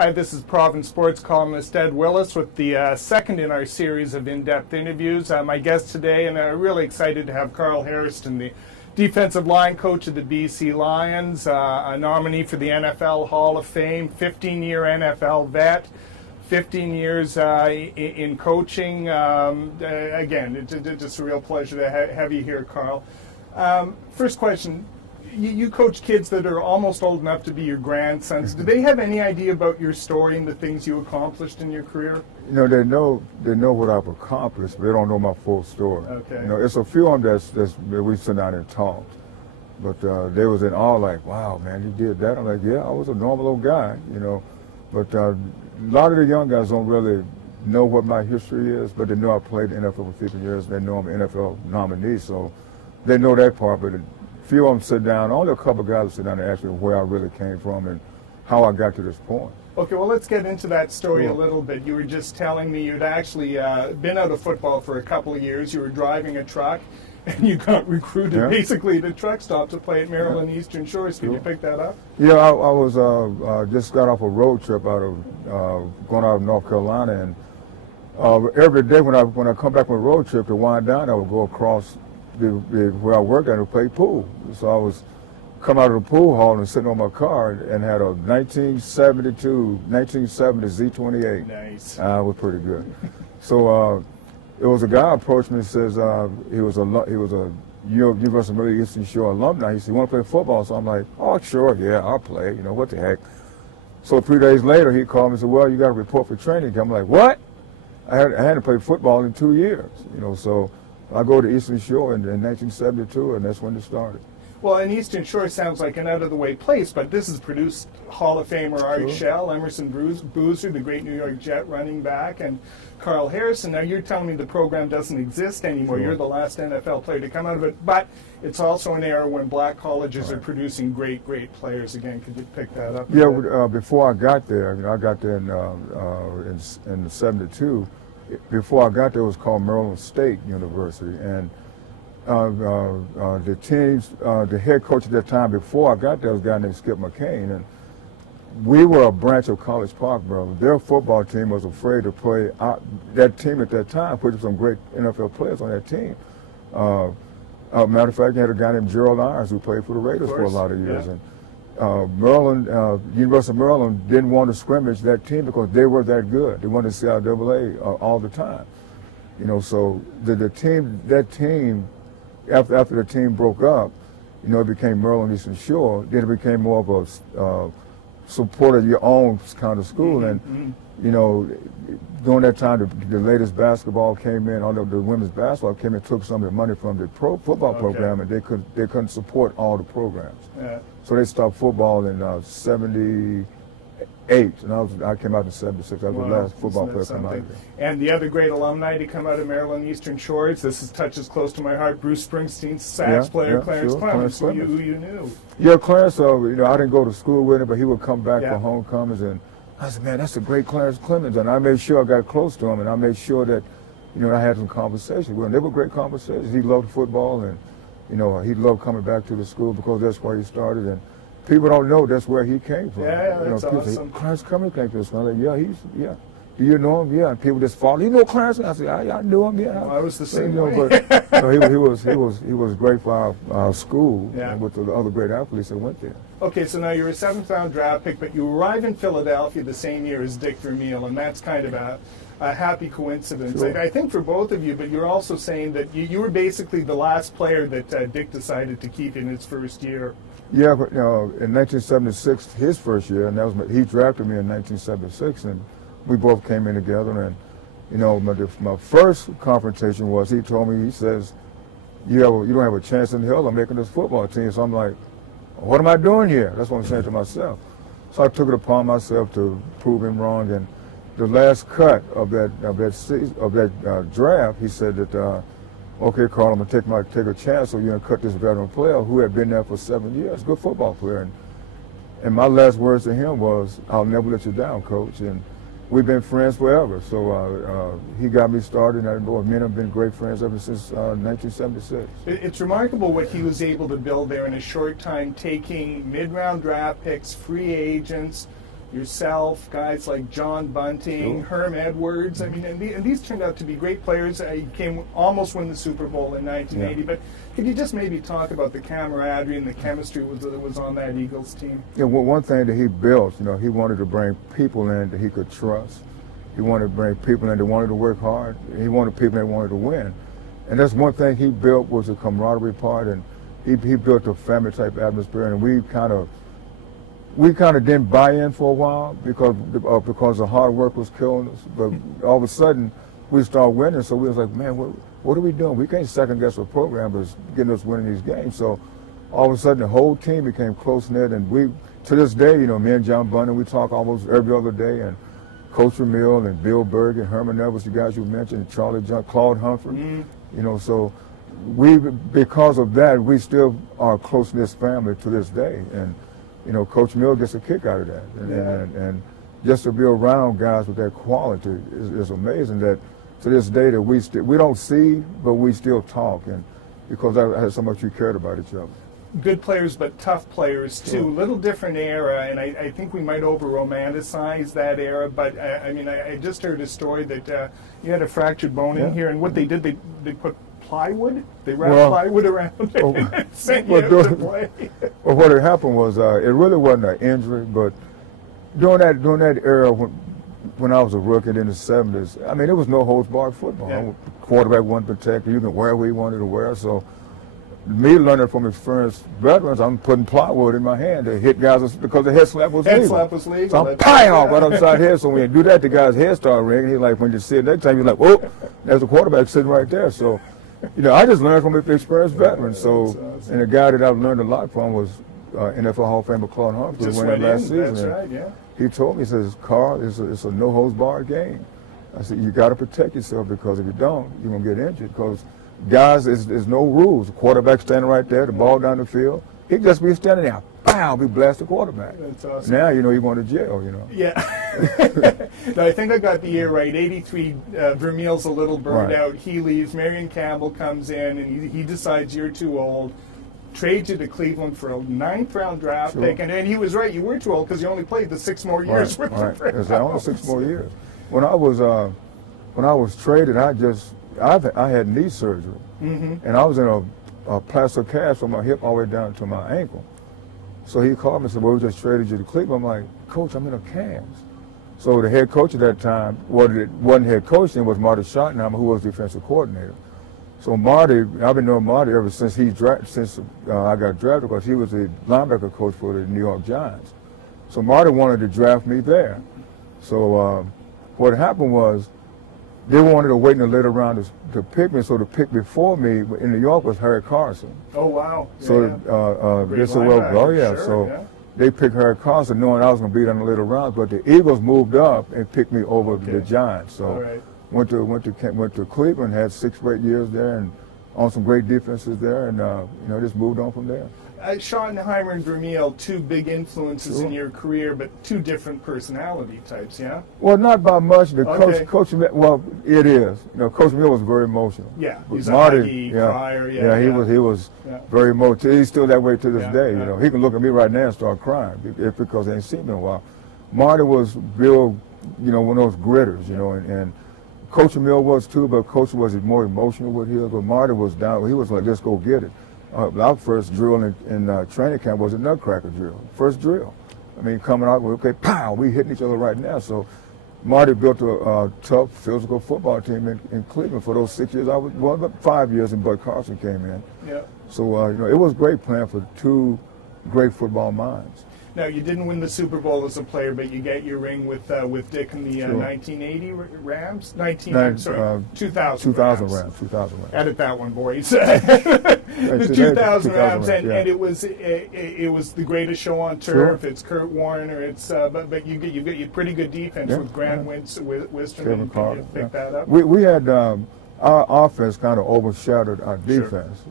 Hi, this is Province Sports columnist Ed Willis with the second in our series of in-depth interviews. My guest today, and I'm really excited to have Carl Hairston, the defensive line coach of the BC Lions, a nominee for the NFL Hall of Fame, 15-year NFL vet, 15 years in coaching. Again, it's just a real pleasure to have you here, Carl. First question. You coach kids that are almost old enough to be your grandsons. Do they have any idea about your story and the things you accomplished in your career? You know, they know what I've accomplished, but they don't know my full story. Okay. You know, it's a few of them that we sit down and talked, but they was in awe, like, wow, man, you did that. I'm like, yeah, I was a normal old guy, you know. But a lot of the young guys don't really know what my history is, but they know I played in the NFL for 50 years. They know I'm an NFL nominee, so they know that part. But few of them sit down, only a couple of guys sit down and ask me where I really came from and how I got to this point. Okay, well, let's get into that story a little bit. You were just telling me you'd actually been out of football for a couple of years. You were driving a truck, and you got recruited basically to truck stop to play at Maryland Eastern Shores. Can you pick that up? Yeah, I was just got off a road trip out of going out of North Carolina, and every day when I come back from a road trip to wind down, I would go across where I worked at and play pool. So I was come out of the pool hall and sitting on my car and had a 1970 Z28. Nice. Was pretty good. So it was a guy approached me and says he was a University of Eastern Shore alumni. He said, "You want to play football?" So I'm like, "Oh, sure, yeah, I'll play. You know, what the heck." So 3 days later, he called me and said, "Well, you got to report for training." I'm like, "What?" I hadn't played football in 2 years. You know, so I go to Eastern Shore in 1972, and that's when it started. Well, and Eastern Shore sounds like an out-of-the-way place, but this has produced Hall of Famer Art Shell, Emerson Boozer, the great New York Jet running back, and Carl Hairston. Now, you're telling me the program doesn't exist anymore. You're the last NFL player to come out of it, but it's also an era when black colleges are producing great players. Again, could you pick that up? Yeah, before I got there, you know, I got there in '72. Before I got there, it was called Maryland State University, and the teams, the head coach at that time before I got there was a guy named Skip McCain, and we were a branch of College Park, Maryland. Their football team was afraid to play that team at that time, put some great NFL players on that team. Matter of fact, they had a guy named Gerald Irons who played for the Raiders for a lot of years. Yeah. And Maryland, University of Maryland didn't want to scrimmage that team because they were that good. They wanted to see CIAA all the time, you know. So that team, after the team broke up, you know, it became Maryland Eastern Shore. Then it became more of a support of your own kind of school. And you know, during that time, the latest basketball came in. All the women's basketball came in, took some of the money from the pro football program, and they couldn't support all the programs. Yeah. So they stopped football in '78, and I came out in '76. I was the last football player to come out. And the other great alumni to come out of Maryland Eastern Shores, this touches close to my heart, Bruce Springsteen's sax player, Clarence Clemons, who you knew. Yeah, Clarence, you know, I didn't go to school with him, but he would come back for homecomings, and I said, man, that's a great Clarence Clemons. And I made sure I got close to him, and I made sure that, you know, I had some conversations with him. They were great conversations. He loved football, and you know, he loved coming back to the school because that's where he started. And people don't know that's where he came from. Yeah, that's awesome. Say, Clarence Clemons came to the school. I'm like, yeah. Do you know him? Yeah. And people just follow. You know Clarence? I said, I knew him. Yeah. Well, I was the same way. But he was great for our school with the other great athletes that went there. Okay, so now you're a 7th-round draft pick, but you arrive in Philadelphia the same year as Dick Vermeil, and that's kind of a happy coincidence. Sure. I think for both of you, but you're also saying that you were basically the last player that Dick decided to keep in his first year. Yeah, but in 1976, his first year, and he drafted me in 1976, and we both came in together. And you know, my first confrontation was he told me, he says, you don't have a chance in hell of making this football team. So I'm like, what am I doing here? That's what I'm saying to myself. So I took it upon myself to prove him wrong. And the last cut of that draft, he said that, okay, Carl, I'm gonna take a chance on you and cut this veteran player who had been there for 7 years, good football player. And my last words to him was, "I'll never let you down, Coach." And we've been friends forever. So he got me started, and me and him have been great friends ever since 1976. It's remarkable what he was able to build there in a short time, taking mid-round draft picks, free agents, yourself, guys like John Bunting, Herm Edwards. I mean, and these turned out to be great players. He came almost win the Super Bowl in 1980. But could you just maybe talk about the camaraderie and the chemistry that was on that Eagles team? Yeah, well, one thing that he built, he wanted to bring people in that he could trust. He wanted to bring people in that wanted to work hard. He wanted people that wanted to win. And that's one thing he built was the camaraderie part, and he built a family type atmosphere, and we kind of didn't buy in for a while because the hard work was killing us. But all of a sudden we started winning, so we was like, man, what are we doing? We can't second guess a program that's getting us winning these games. So all of a sudden the whole team became close knit, and we to this day, me and John Bunting, we talk almost every other day, and Coach Vermeil and Bill Berg and Herm Edwards, you guys you mentioned, Charlie John, Claude Humphrey. So because of that, we still are a close-knit family to this day. And, Coach Mill gets a kick out of that. And just to be around guys with that quality is amazing that to this day that we don't see, but we still talk. And because I had so much we cared about each other. Good players, but tough players too. Sure. Little different era, and I think we might over-romanticize that era. But I just heard a story that you had a fractured bone in here, and what they did, they put plywood. They wrapped plywood around it and sent you out to play. Well, what had happened was it really wasn't an injury, but during that era when I was a rookie in the 70s, it was no holds barred football. Yeah. Quarterback wasn't protected. You can wear what you wanted to wear. So me learning from experienced veterans, I'm putting plywood in my hand to hit guys because the head slap was legal. Head slap was legal. So I'm pow right upside here. So when you do that, the guy's head started ringing. He's like, when you see it next time, you're like, whoa, there's a quarterback sitting right there. So, I just learned from experienced veterans. So, awesome. And the guy that I've learned a lot from was NFL Hall of Famer Claude Humphrey, who went in last season. That's right, yeah. He told me, he says, Carl, it's a no holds barred game. I said, you got to protect yourself because if you don't, you're going to get injured because guys, there's no rules. The quarterback standing right there, the ball down the field. He'd just be standing there, pow, we blast the quarterback. That's awesome. Now, you're going to jail, Yeah. No, I think I got the year right. 83, Vermeil's a little burned out. He leaves. Marion Campbell comes in, and he decides you're too old. Trades you to Cleveland for a 9th-round draft pick. And he was right. You were too old because you only played the 6 more years with the Browns. It was only 6 more years. When I was traded, I had knee surgery, and I was in a plaster cast from my hip all the way down to my ankle. So he called me and said, well, we just traded you to Cleveland. I'm like, Coach, I'm in a cast. So the head coach at that time, wasn't head coach then, was Marty Schottenheimer, who was defensive coordinator. So Marty, I've been knowing Marty ever since I got drafted because he was the linebacker coach for the New York Giants. So Marty wanted to draft me there. So what happened was, they wanted to wait in the later round to pick me, so the pick before me in New York was Harry Carson. Oh, wow. So they said, well, they picked Harry Carson knowing I was going to be there in the later rounds, but the Eagles moved up and picked me over the Giants. So went to Cleveland, had 6 great years there, and on some great defenses there, and just moved on from there. Schottenheimer and Vermeil, 2 big influences in your career, but 2 different personality types, yeah? Well, not by much. Coach, well, it is. Coach Vermeil was very emotional. Yeah, he's a huggy crier. Yeah, he was very emotional. He's still that way to this day. He can look at me right now and start crying because they ain't seen me in a while. Marty was Bill, one of those gritters, and Coach Vermeil was too, but Coach was more emotional with him. But Marty was down. He was like, let's go get it. Our first drill in training camp was a nutcracker drill. First drill. Coming out, okay, pow, we hitting each other right now. So Marty built a tough physical football team in Cleveland for those 6 years. About 5 years, and Bud Carson came in. Yeah. So it was great playing for 2 great football minds. Now, you didn't win the Super Bowl as a player, but you get your ring with Dick in the 1980 Rams? 2000 Rams. 2000 Rams. Edit that one, boys. The 2000 Rams, and it was the greatest show on turf. It's Kurt Warner. But you get pretty good defense with Grant Wisterman. Can you pick that up? We had our offense kind of overshadowed our defense.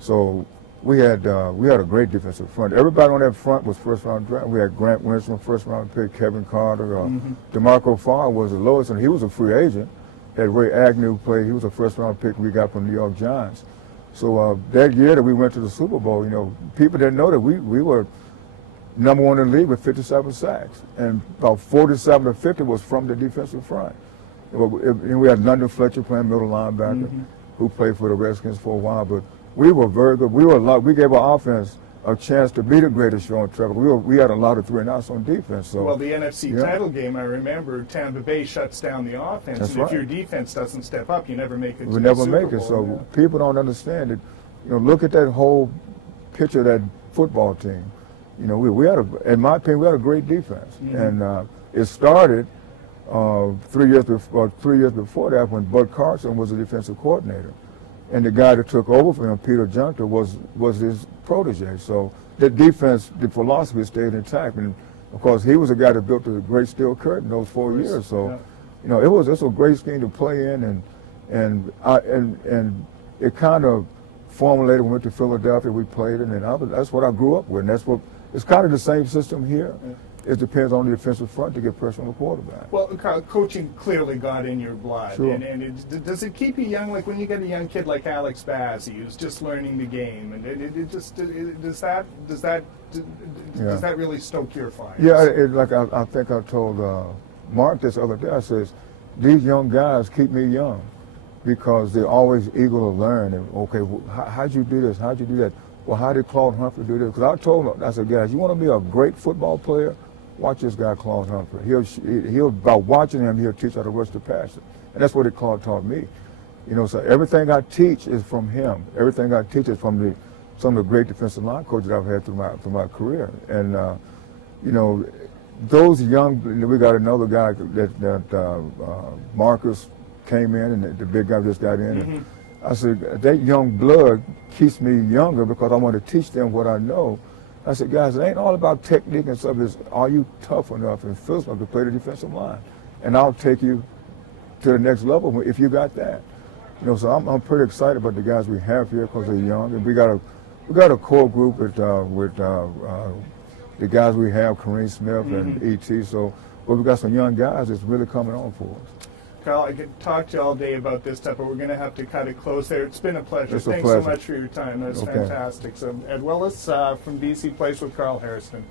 So. We had a great defensive front. Everybody on that front was first-round draft. We had Grant Winston, first-round pick, Kevin Carter. DeMarco Farr was the lowest, and he was a free agent. Had Ray Agnew play. He was a first-round pick we got from New York Giants. So that year that we went to the Super Bowl, people didn't know that we were #1 in the league with 57 sacks, and about 47 to 50 was from the defensive front. And we had London Fletcher playing middle linebacker, who played for the Redskins for a while, but we were very good. We gave our offense a chance to be the greatest show on track. We had a lot of 3-and-outs on defense. So, well, the NFC title game, I remember, Tampa Bay shuts down the offense, That's and right. if your defense doesn't step up, you never make it to we never the Super make it. Bowl. So people don't understand it. Look at that whole picture of that football team. We had in my opinion, we had a great defense, and it started 3 years before that when Bud Carson was the defensive coordinator. And the guy that took over for him, Peter Junker, was his protege. So the defense, the philosophy stayed intact. And of course, he was the guy that built the great steel curtain those 4 years. So, it's a great scheme to play in, and it kind of formulated when we went to Philadelphia. We played it, and that's what I grew up with. And it's kind of the same system here. It depends on the defensive front to get pressure on the quarterback. Well, Carl, coaching clearly got in your blood. Sure. And does it keep you young? Like when you get a young kid like Alex Bazzi, who's just learning the game, and does that really stoke your fire? Yeah, I think I told Mark this other day. I says, these young guys keep me young because they're always eager to learn. And, okay, how'd you do this? How'd you do that? Well, how did Claude Humphrey do this? Because I told him, I said, guys, you want to be a great football player? Watch this guy, Claude Humphrey. He'll by watching him, he'll teach how to rush the passer. And that's what Claude taught me. So everything I teach is from him. Everything I teach is from some of the great defensive line coaches I've had through my career. And, those young, we got another guy that Marcus came in, and the big guy just got in. And I said, that young blood keeps me younger because I want to teach them what I know. I said, guys, it ain't all about technique and stuff. It's, are you tough enough and physical enough to play the defensive line? And I'll take you to the next level if you got that. So I'm pretty excited about the guys we have here because they're young, and we got a core group with the guys we have, Kareem Smith and E.T. So we got some young guys that's really coming on for us. Carl, I could talk to you all day about this stuff, but we're going to have to cut it close there. It's been a pleasure. Thanks so much for your time. That was fantastic. So Ed Willis from BC Place with Carl Hairston.